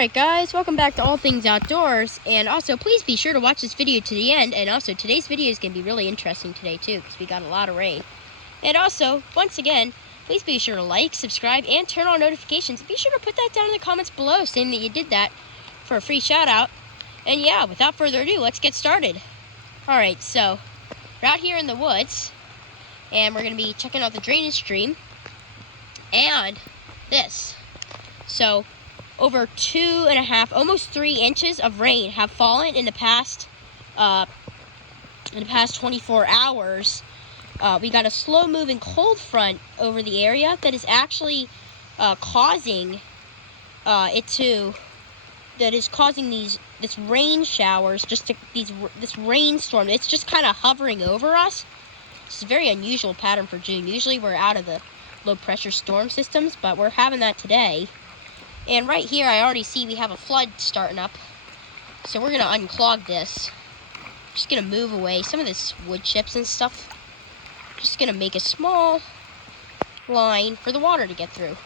Alright guys, welcome back to All Things Outdoors, and also please be sure to watch this video to the end, and also today's video is going to be really interesting today too, because we got a lot of rain. And also, once again, please be sure to like, subscribe, and turn on notifications. Be sure to put that down in the comments below saying that you did that for a free shout out. And yeah, without further ado, let's get started. Alright, so we're out here in the woods, and we're going to be checking out the drainage stream, and this. So, over 2.5, almost 3 inches of rain have fallen in the past 24 hours. We got a slow-moving cold front over the area that is actually causing this rain showers, this rainstorm. It's just kind of hovering over us. It's a very unusual pattern for June. Usually we're out of the low-pressure storm systems, but we're having that today. And right here, I already see we have a flood starting up. So we're going to unclog this. Just going to move away some of this wood chips and stuff. Just going to make a small line for the water to get through.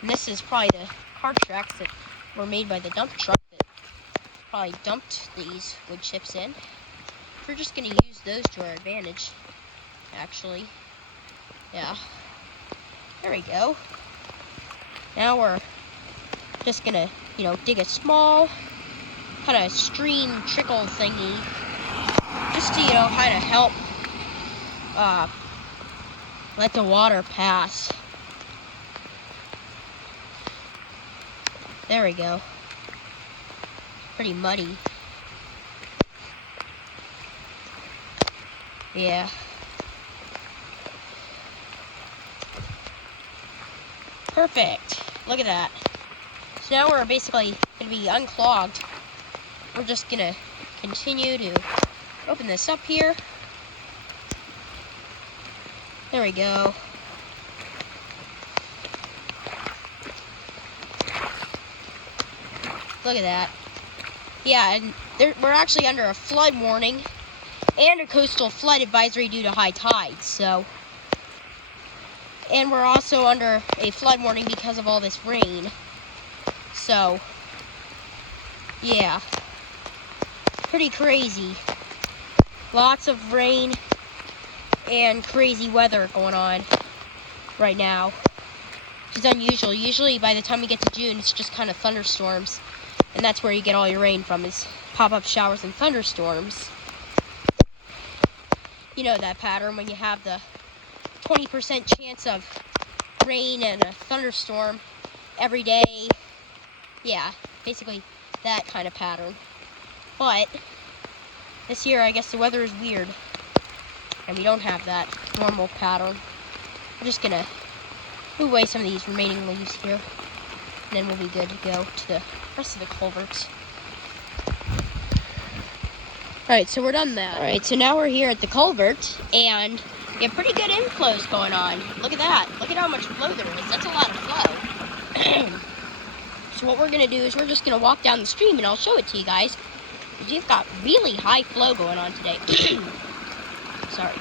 And this is probably the cart tracks that were made by the dump truck that probably dumped these wood chips in. We're just going to use those to our advantage, actually. Yeah. There we go. Now we're just gonna, dig a small kind of stream trickle thingy, just to, kind of help let the water pass. There we go. Pretty muddy. Yeah. Perfect. Look at that. So now we're basically going to be unclogged. We're just going to continue to open this up here. There we go. Look at that. Yeah, and we're actually under a flood warning and a coastal flood advisory due to high tides, so... And we're also under a flood warning because of all this rain. So, yeah. Pretty crazy. Lots of rain and crazy weather going on right now. Which is unusual. Usually by the time we get to June, it's just kind of thunderstorms. And that's where you get all your rain from, is pop-up showers and thunderstorms. You know that pattern when you have the 20% chance of rain and a thunderstorm every day. Yeah, basically that kind of pattern. But this year, I guess the weather is weird, and we don't have that normal pattern. We're just gonna move away some of these remaining leaves here, and then we'll be good to go to the rest of the culverts. Alright, so we're done that. Alright, so now we're here at the culvert, and we have pretty good inflows going on. Look at that. Look at how much flow there is. That's a lot of flow. So what we're going to do is we're just going to walk down the stream, and I'll show it to you guys. We've got really high flow going on today. Sorry.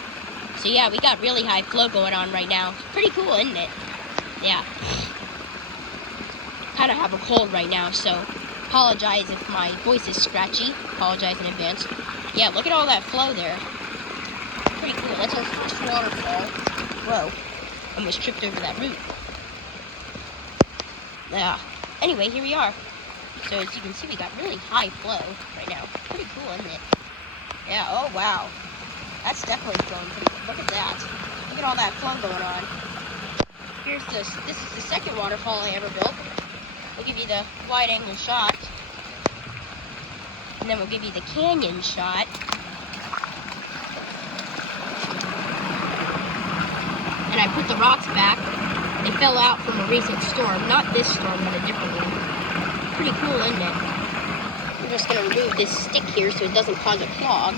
So yeah, we got really high flow going on right now. It's pretty cool, isn't it? Yeah. Kind of have a cold right now, so apologize if my voice is scratchy. Apologize in advance. Yeah, look at all that flow there. Pretty cool. That's our first waterfall. Whoa. Almost tripped over that root. Yeah. Anyway, here we are. So as you can see, we got really high flow right now. Pretty cool, isn't it? Yeah, oh wow. That's definitely flowing pretty good. Look at that. Look at all that flow going on. This is the second waterfall I ever built. We'll give you the wide angle shot. And then we'll give you the canyon shot. And I put the rocks back. They fell out from a recent storm. Not this storm, but a different one. Pretty cool, isn't it? I'm just going to remove this stick here so it doesn't cause a clog.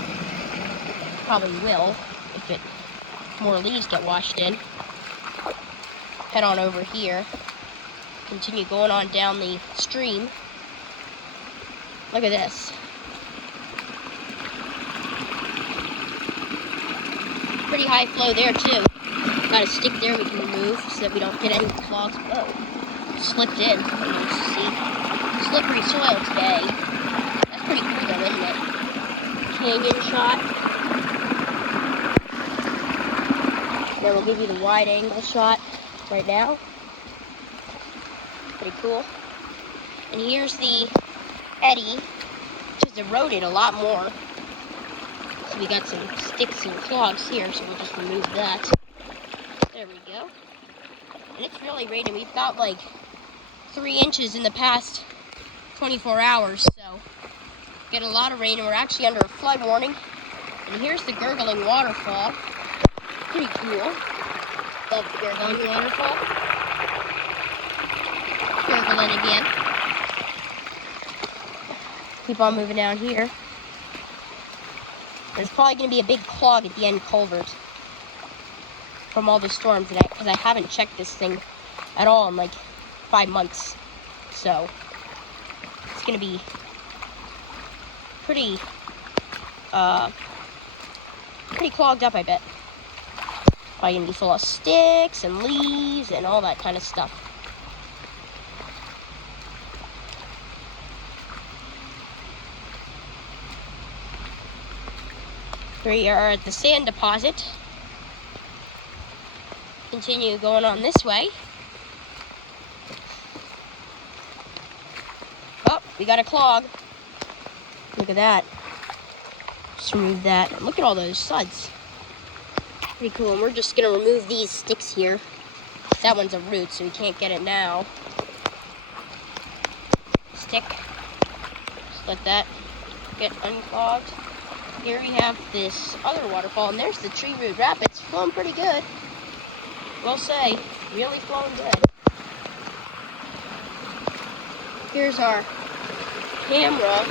Probably will if more leaves get washed in. Head on over here. Continue going on down the stream. Look at this. Pretty high flow there too. Got a stick there we can remove so that we don't get any clogs. Oh, slipped in. You see, slippery soil today. That's pretty cool though, isn't it? Canyon shot. Then we'll give you the wide angle shot right now. Pretty cool. And here's the eddy, which has eroded a lot more. So we got some sticks and clogs here, so we'll just remove that. There we go. And it's really raining. We've got like 3 inches in the past 24 hours, so get a lot of rain, and we're actually under a flood warning. And here's the gurgling waterfall. Pretty cool. Love the gurgling waterfall. Gurgling again. Keep on moving down here. There's probably going to be a big clog at the end culvert from all the storms, because I haven't checked this thing at all in like 5 months. So it's going to be pretty clogged up, I bet. Probably going to be full of sticks and leaves and all that kind of stuff. We are at the sand deposit. Continue going on this way. Oh, we got a clog. Look at that. Just remove that. And look at all those suds. Pretty cool. And we're just going to remove these sticks here. That one's a root, so we can't get it now. Stick. Just let that get unclogged. Here we have this other waterfall, and there's the Tree Root Rapids. Flowing pretty good. We'll say, really flowing good. Here's our camera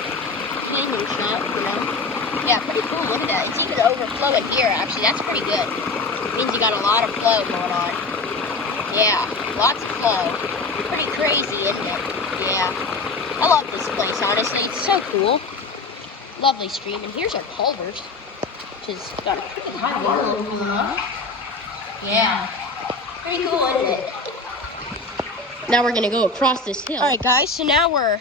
canyon shot, you know. Yeah, pretty cool. Look at that. It's even overflowing here, actually. That's pretty good. It means you got a lot of flow going on. Yeah, lots of flow. Pretty crazy, isn't it? Yeah. I love this place, honestly. It's so cool. Lovely stream. And here's our culvert, which has got a pretty high water level going on. Yeah. Pretty cool, isn't it? Now we're going to go across this hill. Alright guys, so now we're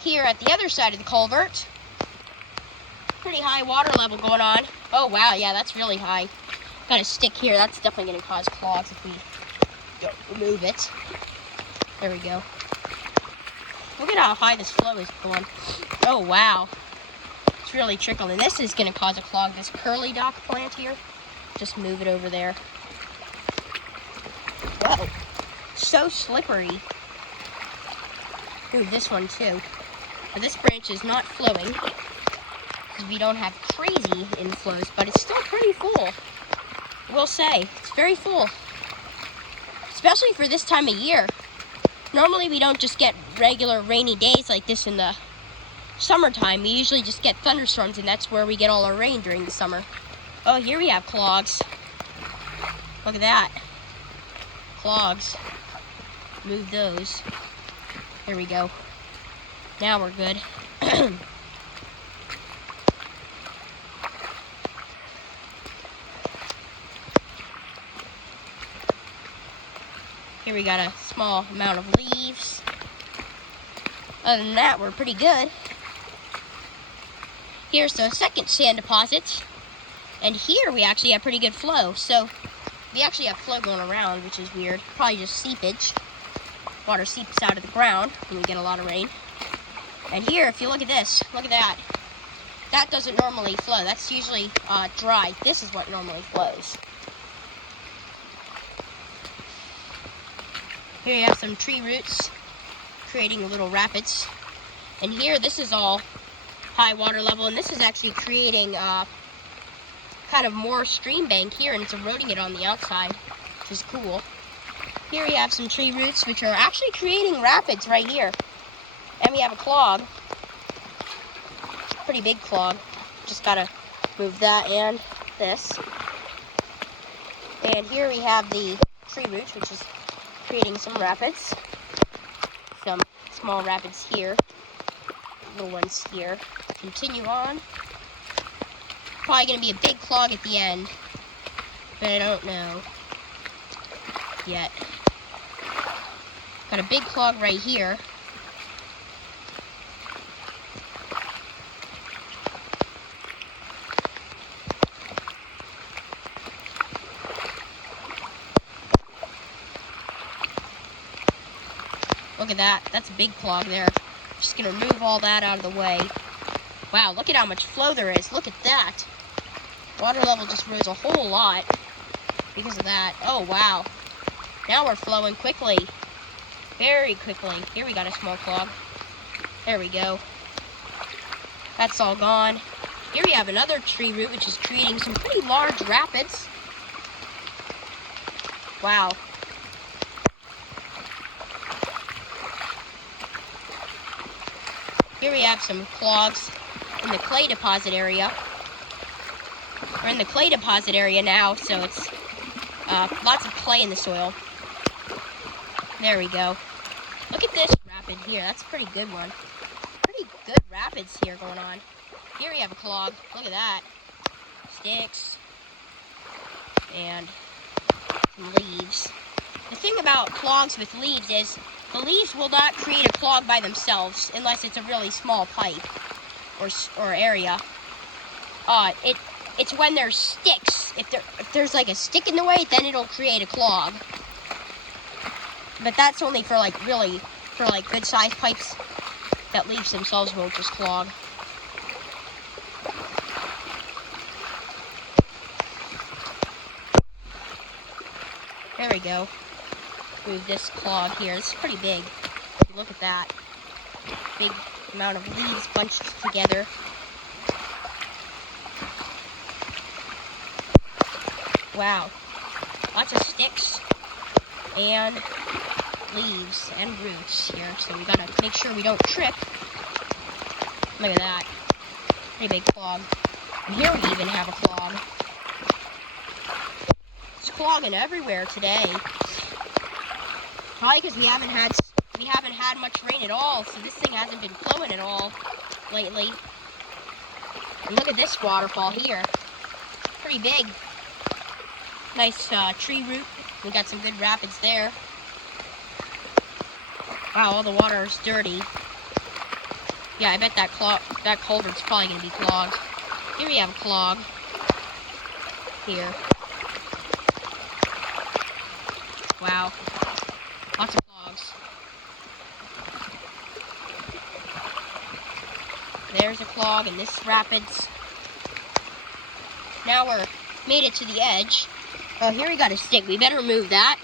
here at the other side of the culvert. Pretty high water level going on. Oh wow, yeah, that's really high. Got a stick here. That's definitely going to cause clogs if we don't remove it. There we go. Look at how high this flow is going. Oh wow. It's really trickling. This is going to cause a clog. This curly dock plant here. Just move it over there. Whoa. So slippery. Ooh, this one too. Now, this branch is not flowing because we don't have crazy inflows, but it's still pretty full. We'll say. It's very full. Especially for this time of year. Normally we don't just get regular rainy days like this in the summertime. We usually just get thunderstorms, and that's where we get all our rain during the summer. Oh, here we have clogs. Look at that. Clogs. Move those. There we go. Now we're good. Here we got a small amount of leaves. Other than that, we're pretty good. Here's the second sand deposit. And here we actually have pretty good flow. So we actually have flow going around, which is weird. Probably just seepage. Water seeps out of the ground when we get a lot of rain. And here, if you look at this, look at that. That doesn't normally flow. That's usually dry. This is what normally flows. Here you have some tree roots creating little rapids. And here, this is all high water level, and this is actually creating kind of more stream bank here, and it's eroding it on the outside, which is cool. Here we have some tree roots, which are actually creating rapids right here. And we have a clog. Pretty big clog. Just gotta move that and this. And here we have the tree roots, which is creating some rapids. Some small rapids here. Little ones here. Continue on. Probably gonna be a big clog at the end, but I don't know yet. Got a big clog right here. Look at that. That's a big clog there. Just gonna remove all that out of the way. Wow, look at how much flow there is. Look at that. Water level just rose a whole lot because of that. Oh, wow. Now we're flowing quickly. Very quickly. Here we got a small clog. There we go. That's all gone. Here we have another tree root, which is creating some pretty large rapids. Wow. Here we have some clogs in the clay deposit area. We're in the clay deposit area now, so it's lots of clay in the soil. There we go. Look at this rapid here. That's a pretty good one. Pretty good rapids here going on. Here we have a clog. Look at that. Sticks. And some leaves. The thing about clogs with leaves is the leaves will not create a clog by themselves unless it's a really small pipe or area. It's when there's sticks. If there's like a stick in the way, then it'll create a clog. But that's only for good sized pipes that leaves themselves won't just clog. There we go. Move this clog here. This is pretty big. Look at that. Big amount of leaves bunched together. Wow. Lots of sticks and leaves and roots here. So we gotta make sure we don't trip. Look at that. Pretty big clog. And here we even have a clog. It's clogging everywhere today. Probably because we haven't had much rain at all, so this thing hasn't been flowing at all lately. And look at this waterfall here. Pretty big. Nice tree root. We got some good rapids there. Wow, all the water is dirty. Yeah, I bet that culvert's probably gonna be clogged. Here we have a clog. Here. Wow. Lots of clogs. There's a clog in this rapids. Now we're made it to the edge. Oh, here we got a stick. We better remove that.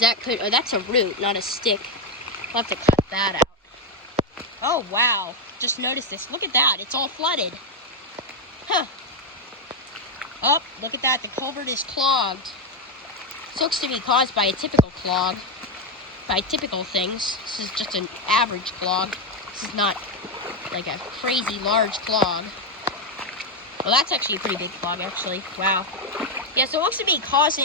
That's a root, not a stick. We'll have to cut that out. Oh, wow. Just noticed this. Look at that. It's all flooded. Huh. Oh, look at that. The culvert is clogged. This looks to be caused by a typical clog. By typical things. This is just an average clog. This is not like a crazy large clog. Well, that's actually a pretty big clog, actually. Wow. Yeah, so it looks to be caused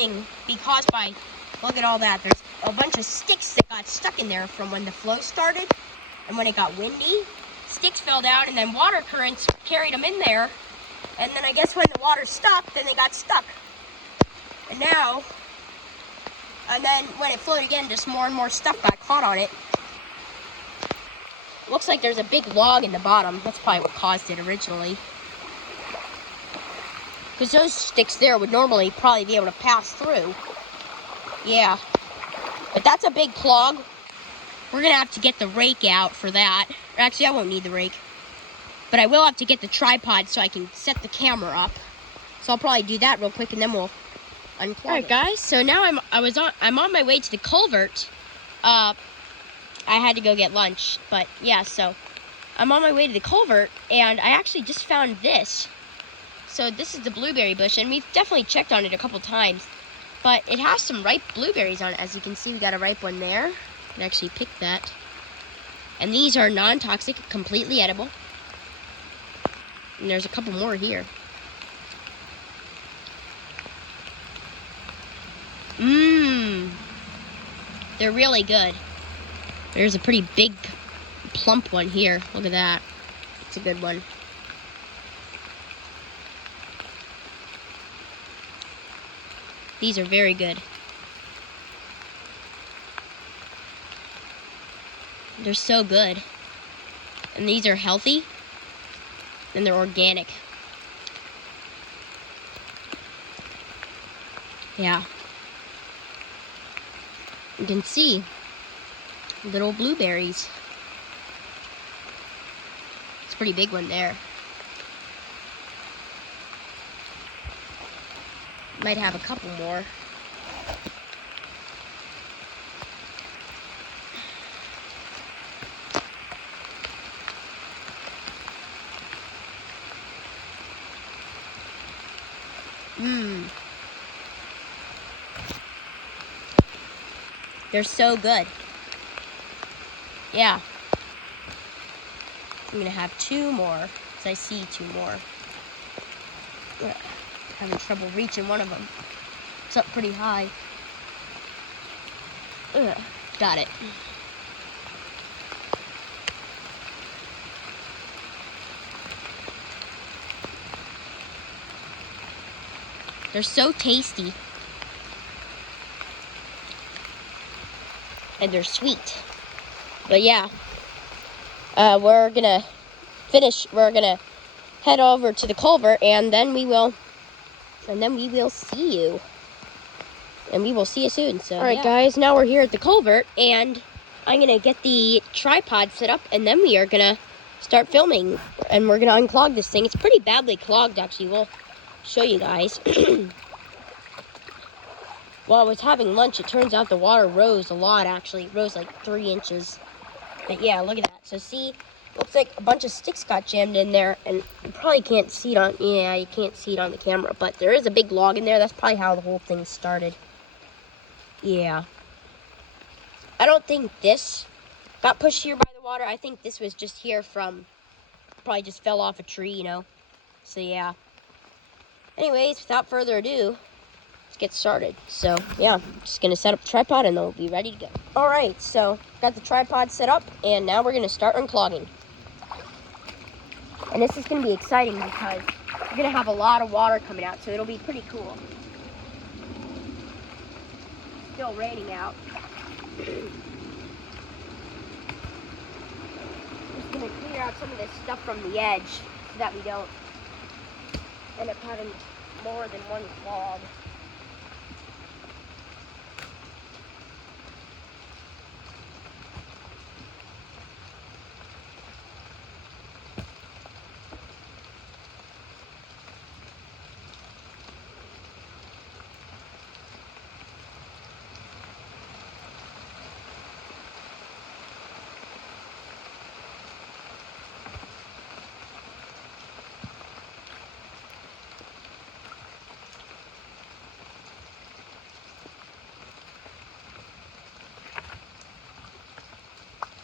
by, look at all that. There's a bunch of sticks that got stuck in there from when the flow started. And when it got windy, sticks fell down and then water currents carried them in there. And then I guess when the water stopped, then they got stuck. And then when it flowed again, just more and more stuff got caught on it. Looks like there's a big log in the bottom. That's probably what caused it originally. Because those sticks there would normally probably be able to pass through. Yeah. But that's a big clog. We're going to have to get the rake out for that. Actually, I won't need the rake. But I will have to get the tripod so I can set the camera up. So I'll probably do that real quick and then we'll unclog it. Alright guys, so now I'm on my way to the culvert. I had to go get lunch. But yeah, so I'm on my way to the culvert and I actually just found this. So this is the blueberry bush, and we've definitely checked on it a couple times. But it has some ripe blueberries on it. As you can see, we got a ripe one there. I can actually pick that. And these are non-toxic, completely edible. And there's a couple more here. Mmm. They're really good. There's a pretty big, plump one here. Look at that. It's a good one. These are very good. They're so good. And these are healthy. And they're organic. Yeah. You can see little blueberries. It's a pretty big one there. Might have a couple more. They're so good. Yeah. I'm gonna have two more, because I see two more. Ugh, having trouble reaching one of them. It's up pretty high. Ugh, got it. They're so tasty. And they're sweet. But yeah, we're gonna head over to the culvert, and then we will see you. And we will see you soon. So, all right, guys, now we're here at the culvert, and I'm gonna get the tripod set up, and then we are gonna start filming, and we're gonna unclog this thing. It's pretty badly clogged, actually. We'll show you guys. While I was having lunch, it turns out the water rose a lot, actually. It rose like 3 inches. But yeah, look at that. So see, looks like a bunch of sticks got jammed in there, and you probably can't see it on, yeah, you can't see it on the camera, but there is a big log in there. That's probably how the whole thing started. Yeah. I don't think this got pushed here by the water. I think this was just here from, probably just fell off a tree, you know. So yeah. Anyways, without further ado, let's get started. So yeah, I'm just gonna set up the tripod and then we'll be ready to go. All right, so got the tripod set up, and now we're gonna start unclogging. And this is gonna be exciting because we're gonna have a lot of water coming out, so it'll be pretty cool. Still raining out. Just gonna clear out some of this stuff from the edge so that we don't end up having more than one clog.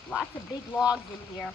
Lots of big logs in here.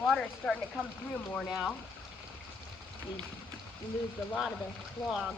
Water is starting to come through more now. We removed a lot of the clog.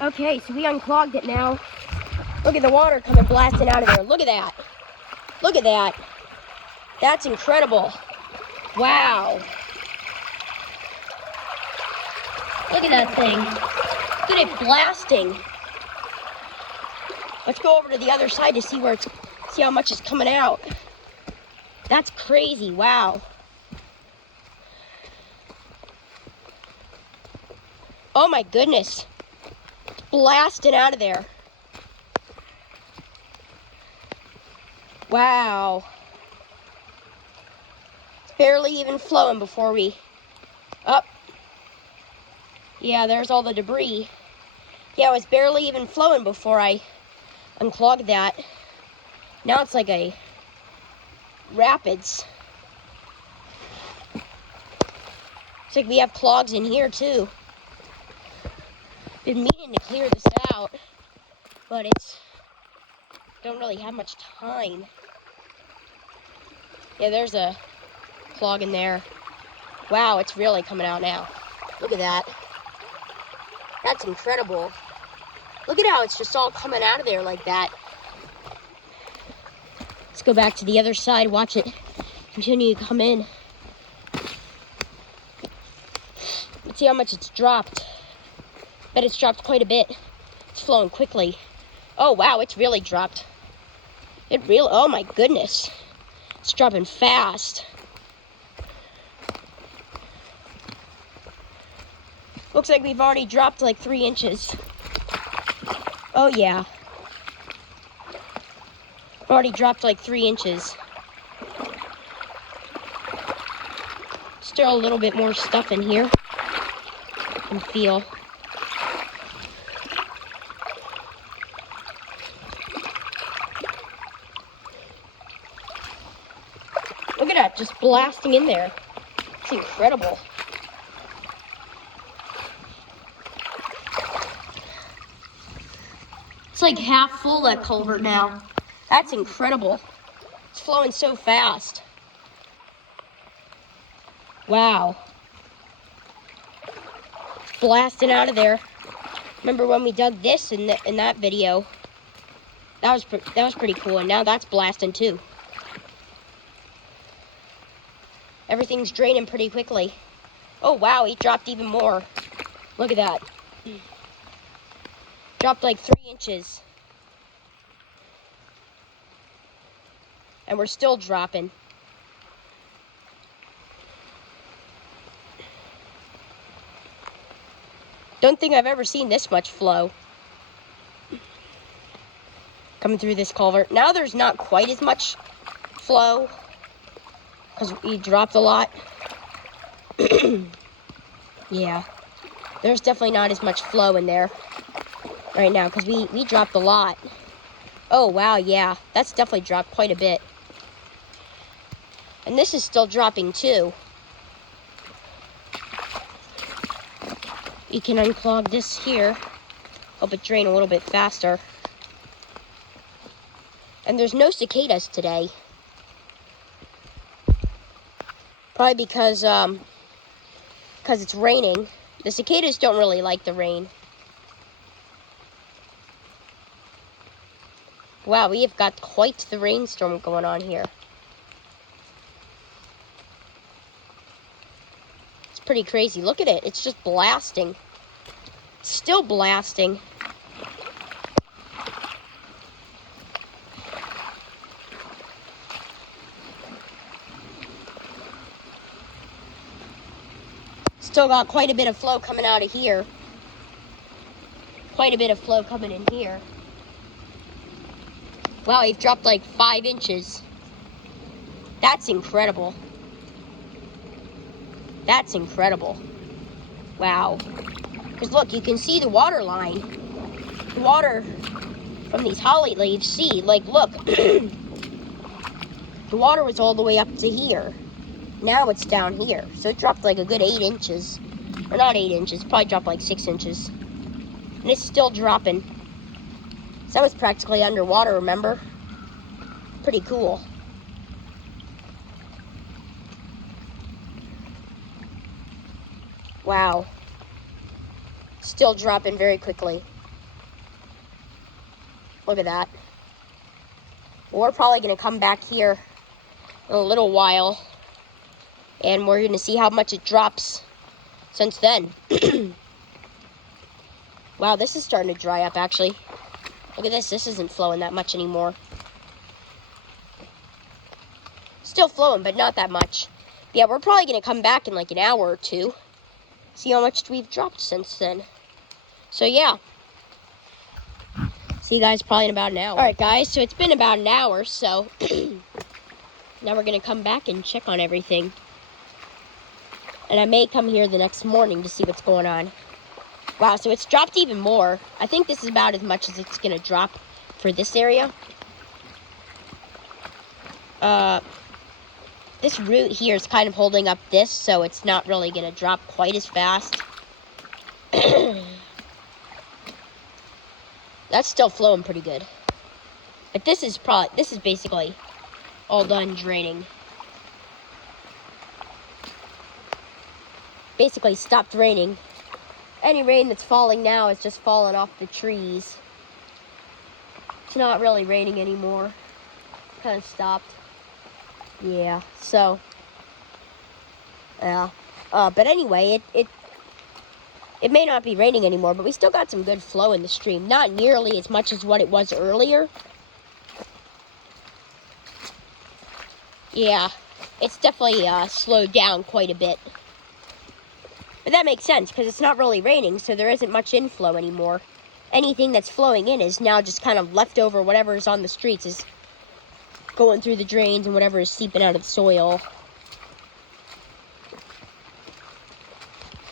Okay, so we unclogged it now. Look at the water coming blasting out of there. Look at that. Look at that. That's incredible. Wow. Look at that thing. Look at it blasting. Let's go over to the other side to see see how much is coming out. That's crazy. Wow. Oh my goodness. It's blasting out of there. Wow. It's barely even flowing before we... Up. Yeah, there's all the debris. Yeah, it was barely even flowing before I unclogged that. Now it's like a rapids. Looks like we have clogs in here too. Been meaning to clear this out, but don't really have much time. Yeah, there's a clog in there. Wow, it's really coming out now. Look at that. That's incredible. Look at how it's just all coming out of there like that. Let's go back to the other side, watch it continue to come in. Let's see how much it's dropped. Bet it's dropped quite a bit. It's flowing quickly. Oh wow, it's really dropped. Oh my goodness. It's dropping fast. Looks like we've already dropped like 3 inches. Oh yeah. Already dropped like 3 inches. Still a little bit more stuff in here. I can feel. Look at that, just blasting in there. It's incredible. It's like half full, that culvert now. That's incredible. It's flowing so fast. Wow. It's blasting out of there. Remember when we dug this in that video? That was pretty cool, and now that's blasting too. Everything's draining pretty quickly. Oh wow, he dropped even more. Look at that. Dropped like 3 inches. And we're still dropping. Don't think I've ever seen this much flow coming through this culvert. Now there's not quite as much flow because we dropped a lot. Yeah, there's definitely not as much flow in there right now because we dropped a lot. Oh wow, yeah, that's definitely dropped quite a bit. And this is still dropping too. You can unclog this here. Help it drain a little bit faster. And there's no cicadas today. Probably because it's raining. The cicadas don't really like the rain. Wow, we have got quite the rainstorm going on here. It's pretty crazy. Look at it. It's just blasting. Still blasting. Still got quite a bit of flow coming out of here. Quite a bit of flow coming in here. Wow, you've dropped like 5 inches. That's incredible. That's incredible. Wow. Because look, you can see the water line. The water from these holly leaves. See, like, look. The water was all the way up to here. Now it's down here. So it dropped like a good 8 inches. Or not 8 inches, probably dropped like 6 inches. And it's still dropping. So that was practically underwater, remember? Pretty cool. Wow. Still dropping very quickly. Look at that. We're probably going to come back here in a little while, and we're going to see how much it drops since then. Wow, this is starting to dry up, actually. Look at this. This isn't flowing that much anymore. Still flowing, but not that much. Yeah, we're probably going to come back in like an hour or two. See how much we've dropped since then. So, yeah. See you guys probably in about an hour. Alright, guys. So, it's been about an hour, so... now we're going to come back and check on everything. And I may come here the next morning to see what's going on. Wow, so it's dropped even more. I think this is about as much as it's going to drop for this area. This root here is kind of holding up this, so it's not really going to drop quite as fast. That's still flowing pretty good. But this is basically all done draining. Basically stopped raining. Any rain that's falling now is just falling off the trees. It's not really raining anymore. Kind of stopped. Yeah, so, yeah. But anyway, it may not be raining anymore, but we still got some good flow in the stream. Not nearly as much as what it was earlier. Yeah, it's definitely slowed down quite a bit. But that makes sense, because it's not really raining, so there isn't much inflow anymore. Anything that's flowing in is now just kind of leftover. Whatever is on the streets is going through the drains, and whatever is seeping out of the soil.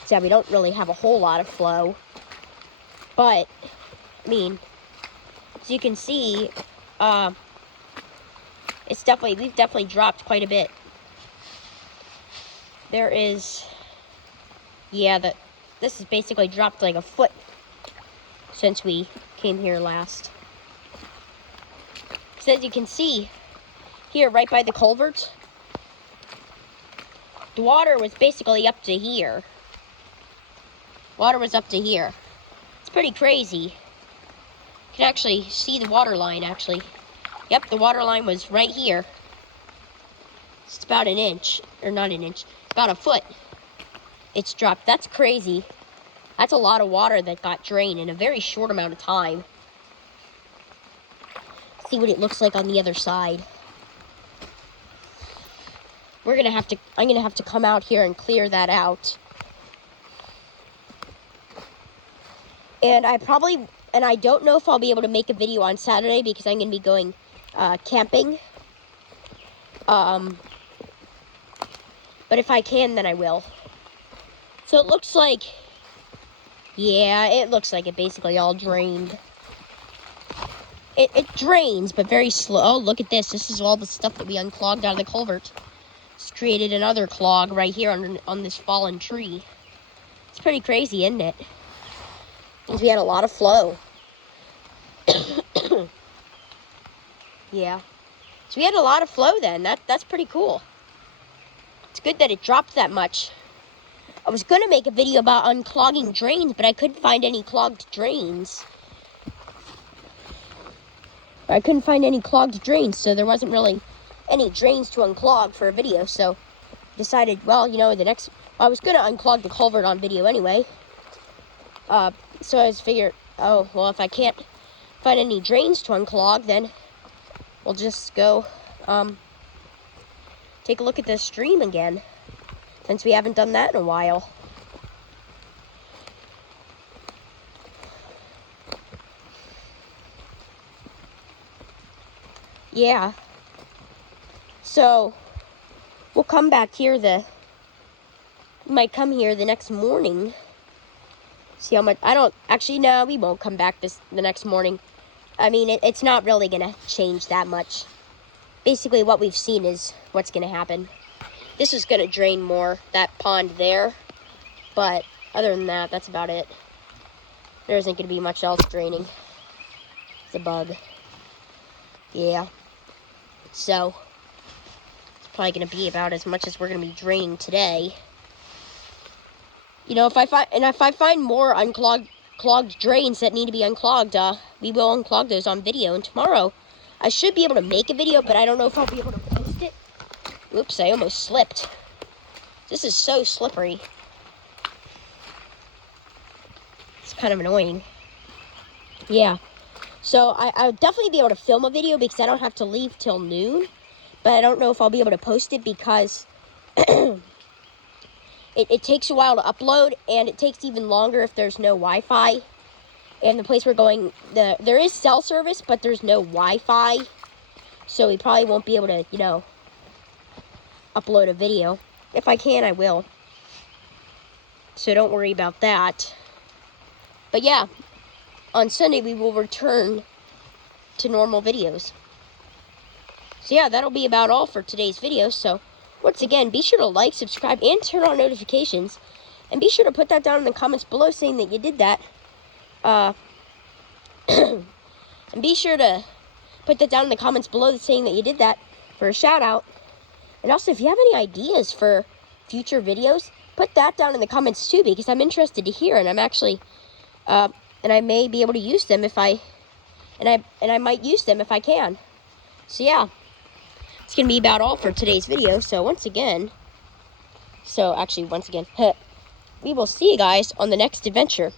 So yeah, we don't really have a whole lot of flow. But, I mean, as you can see, we've definitely dropped quite a bit. There is, yeah, this has basically dropped like a foot since we came here last. So as you can see, here, right by the culvert, the water was basically up to here. Water was up to here. It's pretty crazy. You can actually see the water line, actually. Yep, the water line was right here. It's about an inch, or not an inch, about a foot. It's dropped. That's crazy. That's a lot of water that got drained in a very short amount of time. See what it looks like on the other side. I'm gonna have to come out here and clear that out. And I don't know if I'll be able to make a video on Saturday because I'm gonna be going camping. But if I can, then I will. So it looks like, yeah, it looks like it basically all drained. It drains, but very slow. Oh, look at this. This is all the stuff that we unclogged out of the culvert. It's created another clog right here on this fallen tree. It's pretty crazy, isn't it? Means we had a lot of flow. Yeah. So we had a lot of flow then. That's pretty cool. It's good that it dropped that much. I was going to make a video about unclogging drains, but I couldn't find any clogged drains. I couldn't find any clogged drains, so there wasn't really any drains to unclog for a video. So decided, well, you know, I was going to unclog the culvert on video anyway. So I was figured, oh, well, if I can't find any drains to unclog, then we'll just go take a look at the stream again, since we haven't done that in a while. Yeah. So we'll come back here might come here the next morning. See how much, no, we won't come back the next morning. I mean, it's not really going to change that much. Basically, what we've seen is what's going to happen. This is going to drain more, that pond there. But other than that, that's about it. There isn't going to be much else draining. It's a bug. Yeah. So, it's probably going to be about as much as we're going to be draining today. You know, if I find more unclogged clogged drains that need to be unclogged. We will unclog those on video, and tomorrow I should be able to make a video, but I don't know if I'll be able to post it. Oops, I almost slipped. This is so slippery. It's kind of annoying. Yeah. So I'll definitely be able to film a video because I don't have to leave till noon. But I don't know if I'll be able to post it because it takes a while to upload, and it takes even longer if there's no Wi-Fi. And the place we're going, there is cell service, but there's no Wi-Fi. So we probably won't be able to, you know, upload a video. If I can, I will. So don't worry about that. But yeah, on Sunday we will return to normal videos. So yeah, that'll be about all for today's video. So once again, be sure to like, subscribe, and turn on notifications. And be sure to put that down in the comments below saying that you did that. And be sure to put that down in the comments below saying that you did that for a shout out. And also, if you have any ideas for future videos, put that down in the comments too, because I'm interested to hear, and I'm actually, and I may be able to use them if I might use them if I can. So yeah, it's gonna be about all for today's video. So once again, we will see you guys on the next adventure.